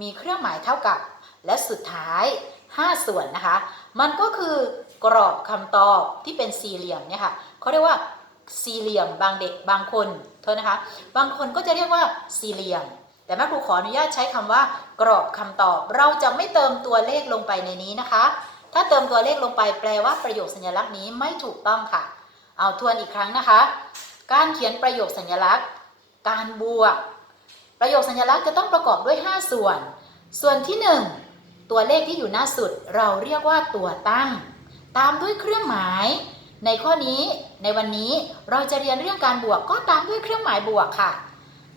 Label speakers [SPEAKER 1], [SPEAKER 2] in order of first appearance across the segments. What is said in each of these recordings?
[SPEAKER 1] มีเครื่องหมายเท่ากับ และสุดท้าย 5 ส่วนนะคะ มันก็คือกรอบคำตอบที่เป็นสี่เหลี่ยมเนี่ยค่ะเขาเรียกว่าสี่เหลี่ยมบางเด็กบางคนโทษนะคะ บางคนก็จะเรียกว่าสี่เหลี่ยม แต่แม่ครูขออนุญาตใช้คำว่า กรอบคำตอบ เราจะไม่เติมตัวเลขลงไปในนี้นะคะ ถ้าเติมตัวเลขลงไปแปลว่าประโยคสัญลักษณ์นี้ไม่ถูกต้องค่ะ เอาทวนอีกครั้งนะคะ การเขียนประโยคสัญลักษณ์ การบวก ประโยคสัญลักษณ์จะต้องประกอบด้วย 5 ส่วน ส่วนที่ 1 ตัวเลขที่อยู่หน้าสุด เราเรียกว่าตัวตั้ง ตามด้วยเครื่องหมาย ในข้อนี้ในวันนี้เราจะเรียนเรื่องการบวกก็ตามด้วยเครื่องหมายบวกค่ะ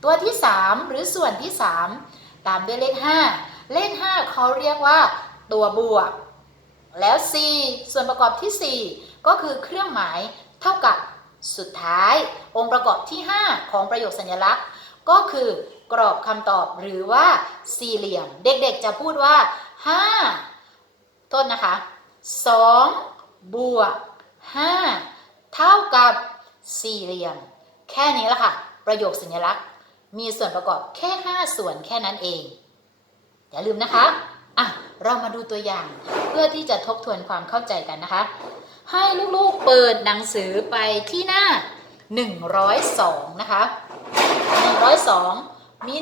[SPEAKER 1] ตัวที่ 3 หรือส่วนที่ 3 ตามด้วยเลข 5 เลข 5 เขาเรียกว่า ตัวบวก แล้ว4ส่วนประกอบที่ 4 ก็คือเครื่องหมายเท่ากับสุดท้าย องค์ประกอบที่ 5 ของประโยคสัญลักษณ์ ก็คือกรอบคำตอบหรือว่าสี่เหลี่ยม เด็กๆจะพูดว่า5โทษนะคะ 2 บวก 5 เท่ากับสี่เหลี่ยม แค่นี้ละค่ะ ประโยคสัญลักษณ์ มีส่วนประกอบแค่ 5 ส่วนแค่นั้นเอง อย่าลืมนะคะอะเรามาดูตัวอย่างเพื่อที่จะทบทวนความเข้าใจกันนะคะ ให้ลูกๆเปิดหนังสือไปที่หน้า 102 นะคะ 102 มี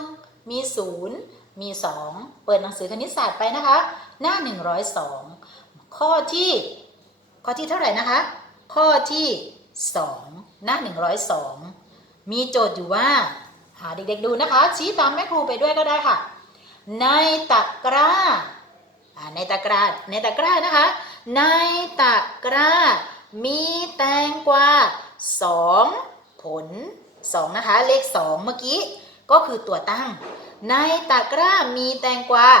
[SPEAKER 1] 1 มี 0 มี 2 เปิดหนังสือคณิตศาสตร์ไปนะคะ หน้า 102 ข้อที่ ข้อที่เท่าไหร่นะคะ ข้อที่ 2 หน้า 102 มีโจทย์อยู่ว่า หาเด็กๆดูนะคะ ชี้ตามแม่ครูไปด้วยก็ได้ค่ะ ในตะกร้าในตะกร้า ในตะกร้านะคะ ในตะกร้า มีแตงกวาสองผล สองนะคะ เลขสองเมื่อกี้ก็คือตัวตั้ง ในตะกร้ามีแตงกวา